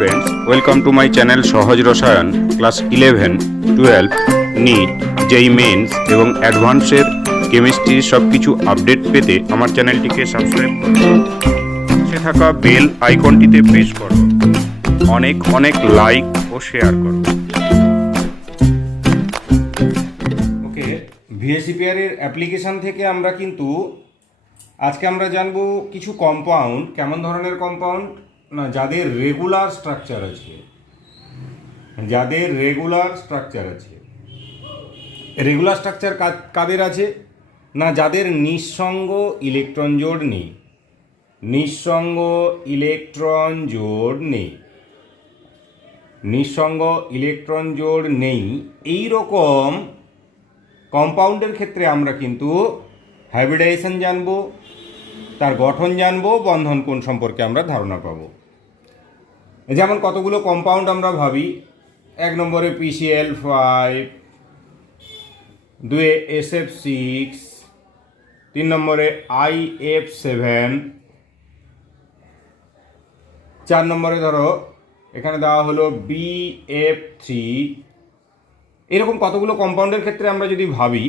Students, welcome to my channel সহজ রসায়ন। Class 11, 12, NEET, জেই men's এবং অ্যাডভান্সের কেমিস্ট্রির সব কিছু আপডেট পেতে আমার চ্যানেলটিকে সাবস্ক্রাইব করো। পাশে থাকা বেল আইকনটিতে প্রেস করো। অনেক অনেক লাইক ও শেয়ার করো। ওকে, ভিএসিপিআর এর অ্যাপ্লিকেশান থেকে আমরা কিন্তু আজকে আমরা জানবো কিছু কম্পাউন্ড। কেমন ধরনের কম্পাউন্ড না, যাদের রেগুলার স্ট্রাকচার আছে, রেগুলার স্ট্রাকচার কাদের আছে না, যাদের নিঃসঙ্গ ইলেকট্রন জোড় নেই এই রকম কম্পাউন্ডের ক্ষেত্রে আমরা কিন্তু হাইব্রিডাইজেশন জানবো, তার গঠন জানবো, বন্ধন কোণ সম্পর্কে আমরা ধারণা পাবো। যেমন কতগুলো কম্পাউন্ড আমরা ভাবি। 1 নম্বরে PCl5, 2 SF6, 3 নম্বরে IF7, 4 নম্বরে ধরো এখানে দেওয়া হলো BF3। এরকম কতগুলো কম্পাউন্ডের ক্ষেত্রে আমরা যদি ভাবি,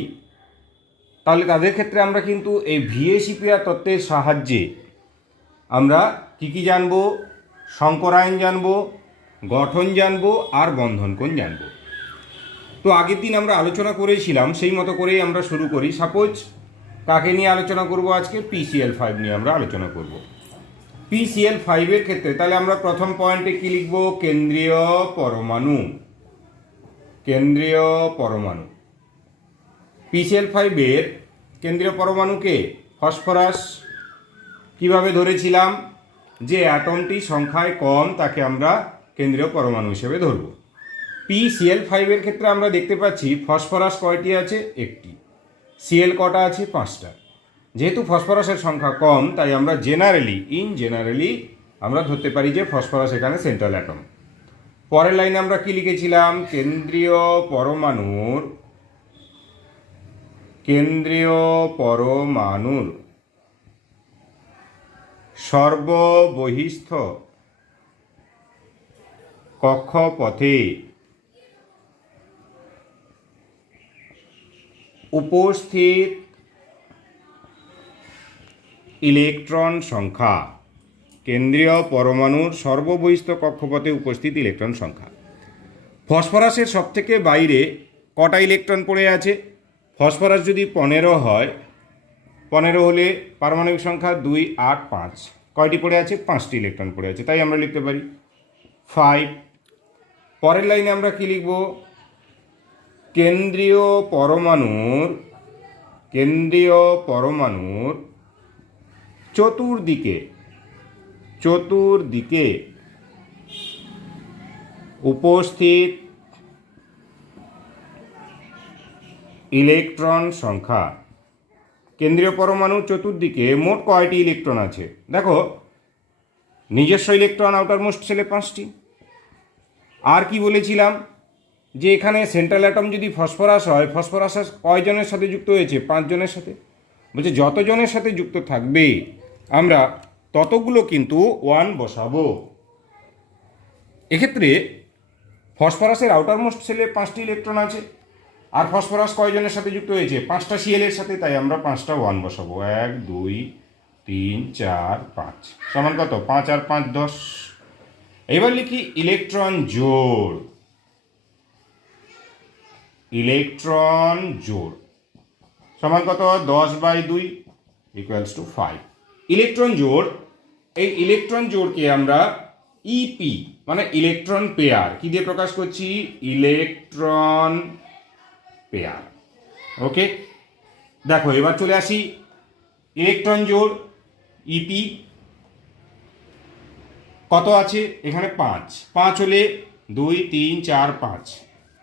তাহলে তাদের ক্ষেত্রে আমরা কিন্তু এই ভিএসিপিআর তত্ত্বের সাহায্যে আমরা কি জানবো? সংকরায়ন জানবো, গঠন জানবো, আর বন্ধন কোণ জানবো। তো আগের দিন আমরা আলোচনা করেছিলাম, সেই মতো করেই আমরা শুরু করি। সাপোজ কাকে নিয়ে আলোচনা করব আজকে? PCl5 নিয়ে আমরা আলোচনা করব। PCl5 এর ক্ষেত্রে তাহলে আমরা প্রথম পয়েন্টে কি লিখব? কেন্দ্রীয় পরমাণু। PCl5 এর কেন্দ্রীয় পরমাণুকে ফসফরাস। কিভাবে ধরেছিলাম? যে অ্যাটমটি সংখ্যায় কম তাকে আমরা কেন্দ্রীয় পরমাণু হিসেবে ধরব। PCl5 এর ক্ষেত্রে আমরা দেখতে পাচ্ছি ফসফরাস কয়টি আছে? একটি। Cl কটা আছে? 5টা। যেহেতু ফসফরাসের সংখ্যা কম, তাই আমরা জেনারেলি আমরা ধরতে পারি যে ফসফরাস এখানে সেন্ট্রাল অ্যাটম। পরের লাইনে আমরা কি লিখেছিলাম? কেন্দ্রীয় পরমাণুর সর্ববহিস্থ কক্ষপথে উপস্থিত ইলেকট্রন সংখ্যা। কেন্দ্রীয় পরমাণুর সর্ববহিস্থ কক্ষপথে উপস্থিত ইলেকট্রন সংখ্যা। ফসফরাসের সবথেকে বাইরে কটা ইলেকট্রন পড়ে আছে? ফসফরাস যদি 15 হয়, 15 হলে পারমাণবিক সংখ্যা 2, 8, 5। কয়টি পড়ে আছে? 5টি ইলেকট্রন পড়ে আছে, তাই আমরা লিখতে পারি 5। পরের লাইনে আমরা কি লিখব? কেন্দ্রীয় পরমাণুর চতুর্দিকে উপস্থিত ইলেকট্রন সংখ্যা। কেন্দ্রীয় পরমাণুর চতুর্দিকে মোট কয়টি ইলেকট্রন আছে? দেখো, নিজস্ব ইলেকট্রন আউটারমোস্ট শেলে 5টি। আর কি বলেছিলাম? যে এখানে সেন্ট্রাল অ্যাটম যদি ফসফরাস হয়, ফসফরাস কয়জনের সাথে যুক্ত হয়েছে? 5 জনের সাথে। বলছে যতজনের সাথে যুক্ত থাকবে আমরা ততগুলো কিন্তু 1 বসাবো। এক্ষেত্রে ফসফরাসের আউটারমোস্ট সেলে 5টি ইলেকট্রন আছে, আর ফসফরাস কয়জনের সাথে যুক্ত হয়েছে? 5টা Cl এর সাথে, তাই আমরা 5টা 1 বসাবো। 1, 2, 3, 4, 5 সমান কত? 5 আর 5 10। এবার লিখি ইলেকট্রন জোড় সমান কত? 10/2 = 5। ইলেকট্রন জোড়, এই ইলেকট্রন জোড়কে আমরা ইপি মানে ইলেকট্রন পেয়ার কি দিয়ে প্রকাশ করছি? Electron pair. ওকে, দেখো এবার চলে আসি ইলেকট্রন জোড় ইপি কত আছে? এখানে 5 হলে 2, 3, 4, 5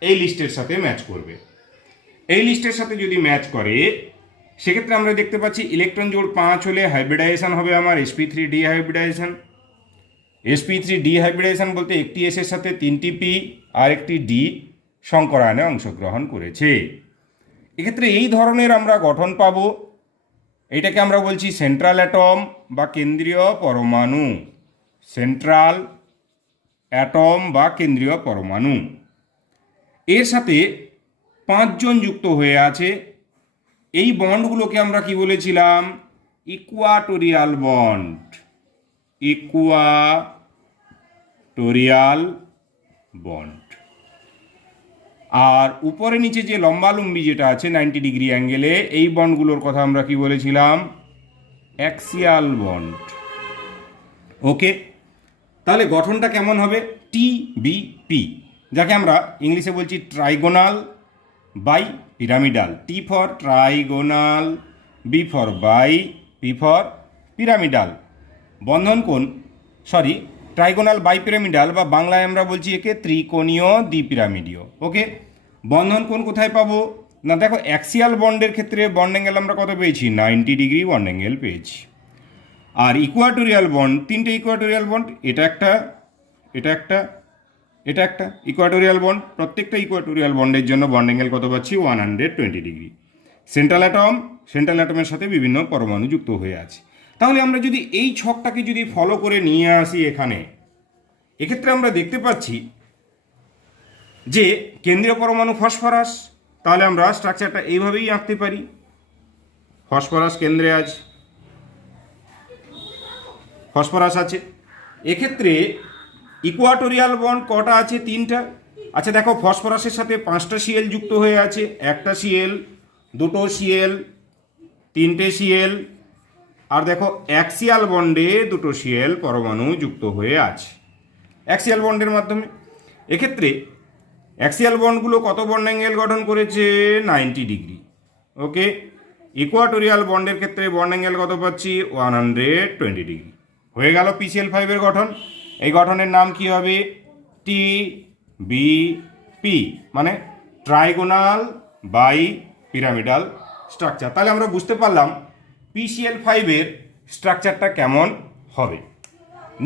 এই লিস্টের সাথে ম্যাচ করবে। এই লিস্টের সাথে যদি ম্যাচ করে, সেক্ষেত্রে আমরা দেখতে পাচ্ছি ইলেকট্রন জোড় 5 হলে হাইব্রিডাইজেশন হবে আমার sp3 ডিহাইব্রিডাইজেশন। sp3 ডিহাইব্রিডাইজেশন বলতে একটি S এর সাথে 3টি P আর একটি D সংকরায়নে অংশগ্রহণ করেছে। এক্ষেত্রে এই ধরনের আমরা গঠন পাবো। এটাকে আমরা বলছি সেন্ট্রাল অ্যাটম বা কেন্দ্রীয় পরমাণু, সেন্ট্রাল অ্যাটম বা কেন্দ্রীয় পরমাণু। এর সাথে 5 জন যুক্ত হয়ে আছে। এই বন্ডগুলোকে আমরা কি বলেছিলাম? Equatorial bond. Equatorial bond. আর উপরে নিচে যে লম্বালম্বি যেটা আছে 90 ডিগ্রি অ্যাঙ্গেলে, এই বন্ডগুলোর কথা আমরা কি বলেছিলাম? Axial bond. ওকে, তাহলে গঠনটা কেমন হবে? TBP, যাকে আমরা ইংলিশে বলছি trigonal bipyramidal. T for trigonal, B for bi, P for pyramidal. বন্ধন কোণ, ট্রাইগোনাল বাই পিরামিডাল, বা বাংলায় আমরা বলছি একে ত্রিকোণীয় দ্বিপিরামিডীয়। ওকে, বন্ধন কোণ কোথায় পাবো? না দেখো, অ্যাক্সিয়াল বন্ডের ক্ষেত্রে বন্ড অ্যাঙ্গেল আমরা কত পেয়েছি? 90 ডিগ্রি বন্ড অ্যাঙ্গেল পেয়েছি। আর ইকুয়াটোরিয়াল বন্ড, 3টে ইকুয়াটোরিয়াল বন্ড, এটা একটা, এটা একটা, এটা একটা ইকুয়াটোরিয়াল বন্ড। প্রত্যেকটা ইকুয়াটোরিয়াল বন্ডের জন্য বন্ড অ্যাঙ্গেল কত পাচ্ছি? 120 ডিগ্রি। সেন্ট্রাল অ্যাটমের সাথে বিভিন্ন পরমাণু যুক্ত হয়ে আছে। তাহলে আমরা যদি এই ছকটাকে যদি ফলো করে নিয়ে আসি এখানে, এক্ষেত্রে আমরা দেখতে পাচ্ছি যে কেন্দ্রীয় পরমাণু ফসফরাস। তাহলে আমরা স্ট্রাকচারটা এইভাবেই আঁকতে পারি। ফসফরাস কেন্দ্রে আছে, ফসফরাস আছে। এক্ষেত্রে ইকুয়াটোরিয়াল বন্ড কটা আছে? 3টা। আচ্ছা দেখো, ফসফরাসের সাথে 5টা সিএল যুক্ত হয়ে আছে। একটা সিএল, দুটো সিএল, 3টে সিএল। আর দেখো, অ্যাক্সিয়াল বন্ডে 2টো সিএল পরমাণু যুক্ত হয়ে আছে অ্যাক্সিয়াল বন্ডের মাধ্যমে। এক্ষেত্রে অ্যাক্সিয়াল বন্ডগুলো কত বন্ড অ্যাঙ্গেল গঠন করেছে? 90 ডিগ্রি। ওকে, ইকুয়াটোরিয়াল বন্ডের ক্ষেত্রে বন্ড অ্যাঙ্গেল কত পাচ্ছি? 120 ডিগ্রি। হয়ে গেল PCl5 এর গঠন। এই গঠনের নাম কি হবে? TBP, মানে ট্রাইগোনাল বাই পিরামিডাল স্ট্রাকচার। তাহলে আমরা বুঝতে পারলাম PCl5 এর স্ট্রাকচারটা কেমন হবে।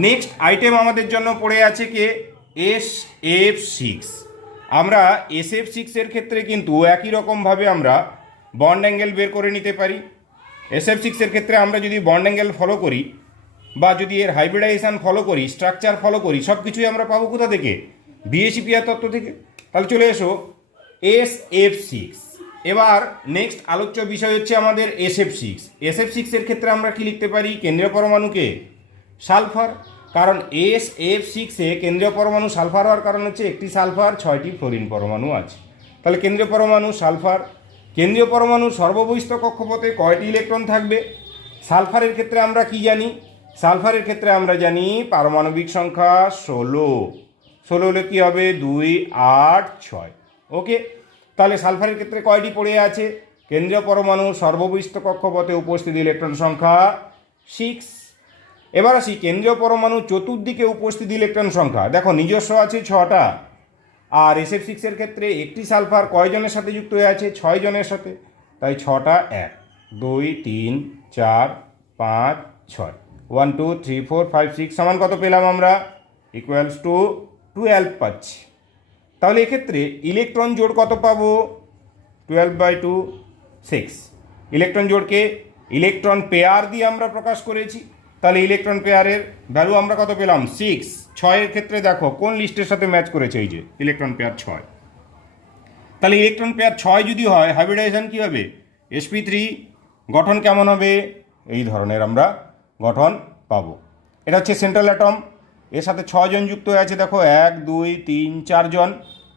নেক্সট আইটেম আমাদের জন্য পড়ে আছে কে? SF6। আমরা SF6 এর ক্ষেত্রে কিন্তু একই রকমভাবে আমরা বন্ড অ্যাঙ্গেল বের করে নিতে পারি। SF6 এর ক্ষেত্রে আমরা যদি বন্ড অ্যাঙ্গেল ফলো করি, বা যদি এর হাইব্রিডাইজেশন ফলো করি, স্ট্রাকচার ফলো করি, সব কিছুই আমরা পাবো কোথা থেকে? BSEPR তত্ত্ব থেকে। তাহলে চলে এসো SF6। এবার নেক্সট আলোচ্য বিষয় হচ্ছে আমাদের SF6। SF6 এর ক্ষেত্রে আমরা কি লিখতে পারি? কেন্দ্রীয় পরমাণুকে সালফার। কারণ SF6 এ কেন্দ্রীয় পরমাণু সালফার হওয়ার কারণ হচ্ছে একটি সালফার, 6টি ফ্লোরিন পরমাণু আছে। তাহলে কেন্দ্রীয় পরমাণু সালফার। কেন্দ্রীয় পরমাণু সর্ববহিস্থ কক্ষপথে কয়টি ইলেকট্রন থাকবে? সালফারের ক্ষেত্রে আমরা কি জানি? সালফারের ক্ষেত্রে আমরা জানি পারমাণবিক সংখ্যা 16। 16 হলে কী হবে? 2, 8, 6। ওকে, তাহলে সালফারের ক্ষেত্রে কয়টি পড়ে আছে? কেন্দ্রীয় পরমাণু সর্ববহিস্থ কক্ষপথে উপস্থিত ইলেকট্রন সংখ্যা 6। এবার আসি কেন্দ্রীয় পরমাণু চতুর্দিকে উপস্থিত ইলেকট্রন সংখ্যা। দেখো, নিজস্ব আছে 6টা। আর SF6 এর ক্ষেত্রে একটি সালফার কয়জনের সাথে যুক্ত হয়ে আছে? 6 জনের সাথে। তাই 6টা 1, 2, 3, 4, 5, 6। 1, 2, 3, 4, 5, 6 সমান কত পেলাম আমরা? ইকুয়ালস টু 12 পাচ্ছি। তাহলে এক্ষেত্রে ইলেকট্রন জোড় কত পাবো? 12/2, 6। ইলেকট্রন জোড়কে ইলেকট্রন পেয়ার দিয়ে আমরা প্রকাশ করেছি। তাহলে ইলেকট্রন পেয়ারের ভ্যালু আমরা কত পেলাম? 6। 6 এর ক্ষেত্রে দেখো কোন লিস্টের সাথে ম্যাচ করেছে? এই যে ইলেকট্রন পেয়ার 6। তাহলে ইলেকট্রন পেয়ার 6 যদি হয়, হাইব্রিডাইজেশন কী হবে? sp3। গঠন কেমন হবে? এই ধরনের আমরা গঠন পাবো। এটা হচ্ছে সেন্ট্রাল অ্যাটম। এর সাথে 6 জন যুক্ত হয়ে আছে। দেখো, 1, 2, 3, 4 জন।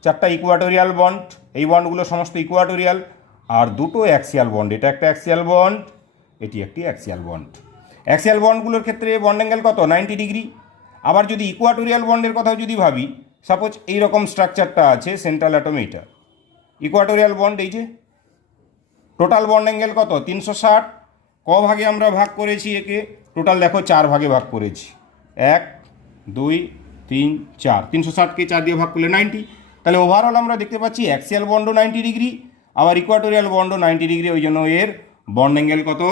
4টা ইকুয়াটোরিয়াল বন্ড। এই বন্ডগুলো সমস্ত ইকুয়াটোরিয়াল। আর 2টো অ্যাক্সিয়াল বন্ড। এটা একটা অ্যাক্সিয়াল বন্ড, এটি একটি অ্যাক্সিয়াল বন্ড। অ্যাক্সিয়াল বন্ডগুলোর ক্ষেত্রে বন্ড অ্যাঙ্গেল কত? 90 ডিগ্রি। আবার যদি ইকুয়াটোরিয়াল বন্ডের কথাও যদি ভাবি, সাপোজ এইরকম স্ট্রাকচারটা আছে সেন্ট্রাল অ্যাটম, এইটা ইকুয়াটোরিয়াল বন্ড। এই যে টোটাল বন্ড অ্যাঙ্গেল কত? 360। ক ভাগে আমরা ভাগ করেছি একে? টোটাল দেখো 4 ভাগে ভাগ করেছি। 1, 2, 3, 4। 360কে 4 দিয়ে ভাগ করলে 90। তাহলে ওভারঅল আমরা দেখতে পাচ্ছি অ্যাক্সিয়াল বন্ডও 90 ডিগ্রি, আবার ইকুয়াটোরিয়াল বন্ডও 90 ডিগ্রি। ওই জন্য এর বন্ড অ্যাঙ্গেল কত?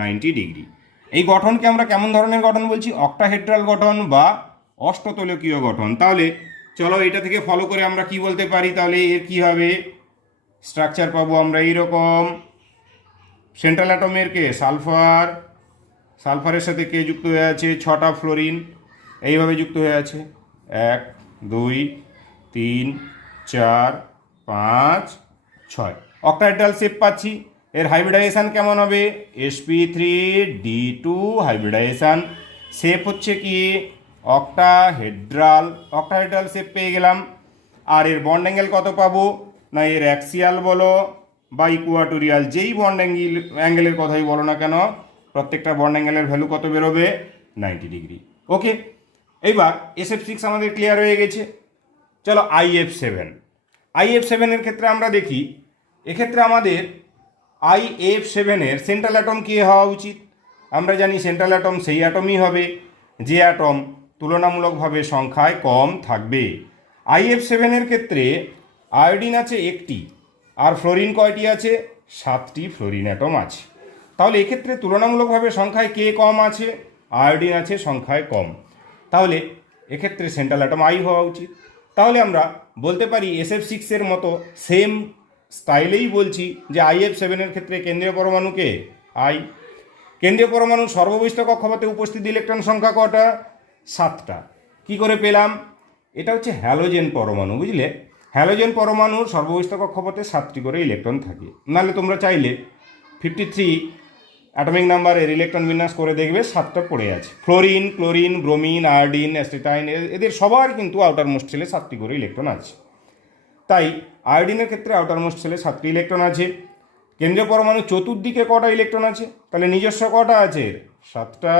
90 ডিগ্রি। এই গঠনকে আমরা কেমন ধরনের গঠন বলছি? অক্টাহেড্রাল গঠন বা অষ্টতলকীয় গঠন। তাহলে চলো এটা থেকে ফলো করে আমরা কি বলতে পারি? তাহলে এর কি হবে? স্ট্রাকচার পাবো আমরা এইরকম। সেন্ট্রাল অ্যাটমের কে? সালফার। সালফারের সাথে কে যুক্ত হয়ে আছে? 6টা ফ্লোরিন এইভাবে যুক্ত হয়ে আছে। 1, 2 3 4 5 6 অক্টাহেড্রাল শেপ পাচ্ছি। এর হাইব্রিডাইজেশন কেমন হবে? sp3d2 hybridization. শেপ হচ্ছে কি অক্টাহেড্রাল, অক্টাহেড্রাল শেপ পেয়ে গেলাম। আর এর বন্ড অ্যাঙ্গেল কত পাবো? না এর অ্যাক্সিয়াল বলো বা ইকুয়াটোরিয়াল, যেই বন্ড অ্যাঙ্গেলের কথাই বলো না কেন, প্রত্যেকটা বন্ড অ্যাঙ্গেলের ভ্যালু কত বেরোবে? 90 ডিগ্রি। ওকে, এইবার SF6 আমাদের ক্লিয়ার হয়ে গেছে। চলো IF7। IF7 ক্ষেত্রে আমরা দেখি, এক্ষেত্রে আমাদের IF7 সেন্ট্রাল অ্যাটম কি হওয়া উচিত? আমরা জানি সেন্ট্রাল অ্যাটম সেই অ্যাটমই হবে যে অ্যাটম তুলনামূলকভাবে সংখ্যায় কম থাকবে। IF7 ক্ষেত্রে আয়োডিন আছে একটি, আর ফ্লোরিন কয়টি আছে? 7টি ফ্লোরিন অ্যাটম আছে। তাহলে এক্ষেত্রে তুলনামূলকভাবে সংখ্যায় কে কম আছে? আয়োডিন আছে সংখ্যায় কম। তাহলে এক্ষেত্রে সেন্ট্রাল অ্যাটম আই হওয়া উচিত। তাহলে আমরা বলতে পারি SF6 মতো সেম স্টাইলেই বলছি যে IF7 ক্ষেত্রে কেন্দ্রীয় পরমাণুকে আই। কেন্দ্রীয় পরমাণুর সর্ববহিষ্ঠ কক্ষপথে উপস্থিত ইলেকট্রন সংখ্যা কটা? 7টা। কি করে পেলাম? এটা হচ্ছে হ্যালোজেন পরমাণু, বুঝলে? হ্যালোজেন পরমাণুর সর্ববহিষ্ঠ কক্ষপথে 7টি করে ইলেকট্রন থাকে। নাহলে তোমরা চাইলে 53 অ্যাটমিক নাম্বারের ইলেকট্রন বিন্যাস করে দেখবে 7টা পড়ে আছে। ফ্লোরিন, ক্লোরিন, ব্রোমিন, আয়োডিন, অ্যাসিটাইন, এদের সবার কিন্তু আউটার মোস্ট সেলে 7টি করে ইলেকট্রন আছে। তাই আয়োডিনের ক্ষেত্রে আউটার মোস্ট সেলে 7টি ইলেকট্রন আছে। কেন্দ্রীয় পরমাণু চতুর্দিকে কটা ইলেকট্রন আছে? তাহলে নিজস্ব কটা আছে? 7টা।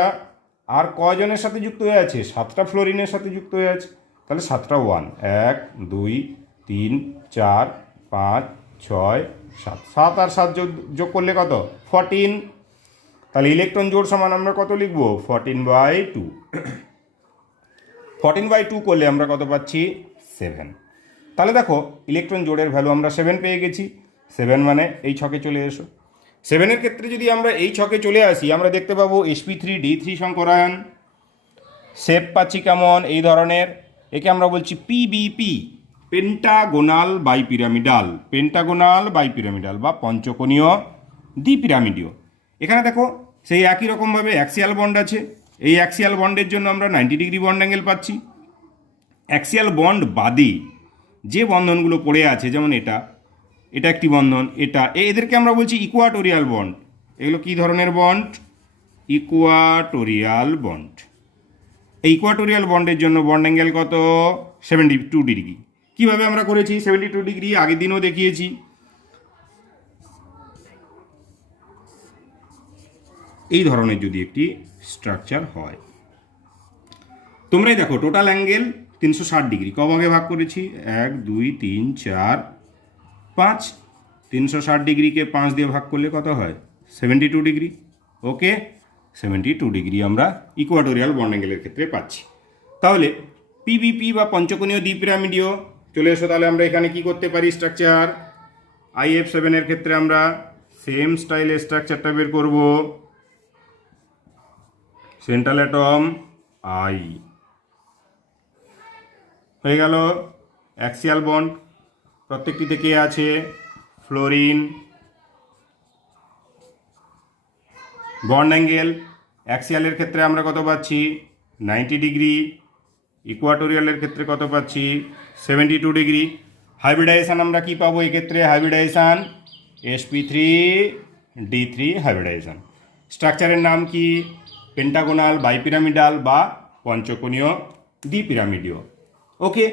আর কজনের সাথে যুক্ত হয়ে আছে? 7টা ফ্লোরিনের সাথে যুক্ত হয়ে আছে। তাহলে 7টা 1, 1 2 3 4 5 6 7, 7 আর 7 যোগ করলে কত? 14। তাহলে ইলেকট্রন জোড় সমান আমরা কত লিখবো? 14/2। 14/2 করলে আমরা কত পাচ্ছি? 7। তাহলে দেখো ইলেকট্রন জোড়ের ভ্যালু আমরা 7 পেয়ে গেছি। 7 মানে এই ছকে চলে এসো। 7 ক্ষেত্রে যদি আমরা এই ছকে চলে আসি, আমরা দেখতে পাবো sp3d3 সংকরায়ন। শেপ পাচ্ছি কেমন? এই ধরনের। একে আমরা বলছি PBP, পেন্টাগোনাল বাইপিরামিডাল। পেন্টাগোনাল বাইপিরামিডাল বা পঞ্চকোণীয় দ্বিপিরামিডীয়। এখানে দেখো সেই একই রকমভাবে অ্যাক্সিয়াল বন্ড আছে। এই অ্যাক্সিয়াল বন্ডের জন্য আমরা 90 ডিগ্রি বন্ড অ্যাঙ্গেল পাচ্ছি। অ্যাক্সিয়াল বন্ড বাদে যে বন্ধনগুলো পড়ে আছে, যেমন এটা একটি বন্ধন, এদেরকে আমরা বলছি ইকুয়াটোরিয়াল বন্ড। এগুলো কি ধরনের বন্ড? Equatorial bond. এই ইকুয়াটোরিয়াল বন্ডের জন্য বন্ড অ্যাঙ্গেল কত? 72 ডিগ্রি। কীভাবে আমরা করেছি? 72 ডিগ্রি আগের দিনও দেখিয়েছি। এই ধরনের যদি একটি স্ট্রাকচার হয়, তোমরাই দেখো টোটাল অ্যাঙ্গেল 360 ডিগ্রি। ক ভাগে ভাগ করেছি? 1 2 3 4 5। 360 ডিগ্রিকে 5 দিয়ে ভাগ করলে কত হয়? 72 ডিগ্রি। ওকে, 72 ডিগ্রি আমরা ইকুয়াটোরিয়াল বন্ড অ্যাঙ্গেলের ক্ষেত্রে পাচ্ছি। তাহলে PBP বা পঞ্চকোণীয় দ্বিপিরামিডীয় চলে এসো। তাহলে আমরা এখানে কি করতে পারি? স্ট্রাকচার IF7 ক্ষেত্রে আমরা সেম স্টাইলে স্ট্রাকচারটা বের করব। সেন্ট্রাল অ্যাটম আই হয়ে গেল। অ্যাক্সিয়াল বন্ড প্রত্যেকটি থেকে আছে ফ্লোরিন। বন্ড অ্যাঙ্গেল অ্যাক্সিয়ালের ক্ষেত্রে আমরা কত পাচ্ছি? 90 ডিগ্রি। ইকুয়াটোরিয়ালের ক্ষেত্রে কত পাচ্ছি? 72 ডিগ্রি। হাইব্রিডাইজেশন আমরা কি পাবো এক্ষেত্রে? Hybridization sp3d3 hybridization. স্ট্রাকচারের নাম কি? পেন্টাগোনাল বাইপিরামিডাল বা পঞ্চকোণীয় দ্বিপিরামিডীয়। ওকে,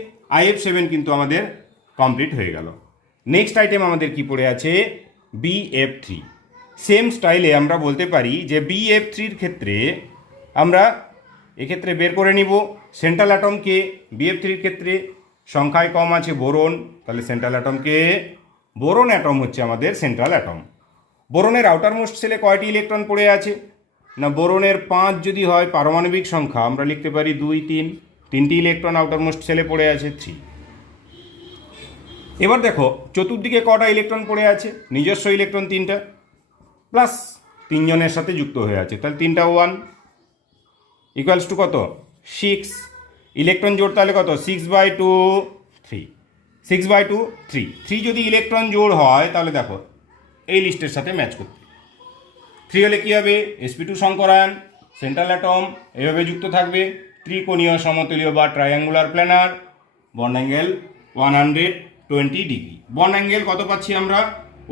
IF7 কিন্তু আমাদের কমপ্লিট হয়ে গেল। নেক্সট আইটেম আমাদের কি পড়ে আছে? BF3। সেম স্টাইলে আমরা বলতে পারি যে BF3 ক্ষেত্রে আমরা এক্ষেত্রে বের করে নিব সেন্ট্রাল অ্যাটমকে। BF3 ক্ষেত্রে সংখ্যায় কম আছে বোরন, তাহলে সেন্ট্রাল অ্যাটমকে, বোরন অ্যাটম হচ্ছে আমাদের সেন্ট্রাল অ্যাটম। বোরনের আউটার মোস্ট সেলে কয়টি ইলেকট্রন পড়ে আছে? না বোরনের 5 যদি হয় পারমাণবিক সংখ্যা, আমরা লিখতে পারি 2 3। 3টি ইলেকট্রন আউটার মোস্ট সেলে পড়ে আছে 3। এবার দেখো চতুর্দিকে কটা ইলেকট্রন পড়ে আছে? নিজস্ব ইলেকট্রন 3টা প্লাস 3 জনের সাথে যুক্ত হয়ে আছে, তাহলে 3টা 1 ইকুয়ালস টু কত? 6। ইলেকট্রন জোড় তাহলে কত? 6/2 3। 6/2 3। 3 যদি ইলেকট্রন জোড় হয় তাহলে দেখো এই লিস্টের সাথে ম্যাচ করতে। 3 হলে কী হবে? sp2 সংকরায়ন, সেন্ট্রাল অ্যাটম এভাবে যুক্ত থাকবে। ত্রিকোণীয় সমতলীয় বা triangular planar. Bond angle 120 degree. Bond angle কত পাচ্ছি আমরা?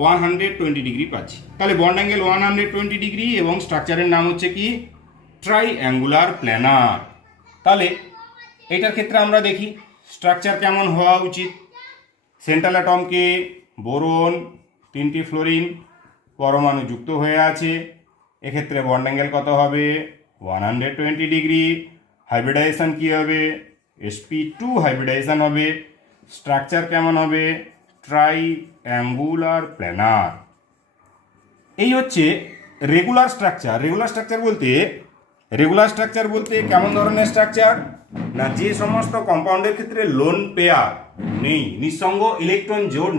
120 ডিগ্রি পাচ্ছি। তাহলে বন্ড অ্যাঙ্গেল 120 ডিগ্রি এবং স্ট্রাকচারের নাম হচ্ছে কি? Triangular planner. তাহলে এইটার ক্ষেত্রে আমরা দেখি স্ট্রাকচার কেমন হওয়া উচিত। সেন্ট্রাল অ্যাটমকে বোরন, 3টি ফ্লোরিন পরমাণু যুক্ত হয়ে আছে। এক্ষেত্রে বন্ড অ্যাঙ্গেল কত হবে? 120 ডিগ্রি। হাইব্রিডাইজেশন কী হবে? sp2 হাইব্রিডাইজেশন হবে। স্ট্রাকচার কেমন হবে? Triangular planner. এই হচ্ছে রেগুলার স্ট্রাকচার। রেগুলার স্ট্রাকচার বলতে কেমন ধরনের স্ট্রাকচার? না, যে সমস্ত কম্পাউন্ডের ক্ষেত্রে লোন পেয়ার নেই, নিঃসঙ্গ ইলেকট্রন জোড়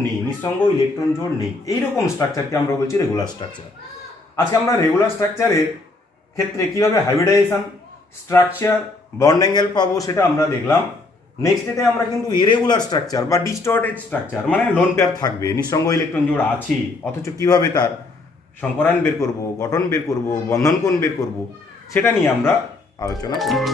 নেই, এইরকম স্ট্রাকচারকে আমরা বলছি রেগুলার স্ট্রাকচার। আজকে আমরা রেগুলার স্ট্রাকচারের ক্ষেত্রে কীভাবে হাইব্রিডাইজেশন, স্ট্রাকচার, বন্ড অ্যাঙ্গেল পাবো সেটা আমরা দেখলাম। নেক্সট ডেতে আমরা কিন্তু ইরেগুলার স্ট্রাকচার বা ডিস্টর্টেড স্ট্রাকচার, মানে লোন পেয়ার থাকবে, নিঃসঙ্গ ইলেকট্রন জোড় আছে, অথচ কীভাবে তার সংকরায়ন বের করব, গঠন বের করব, বন্ধন কোণ বের করব, সেটা নিয়ে আমরা আলোচনা করব।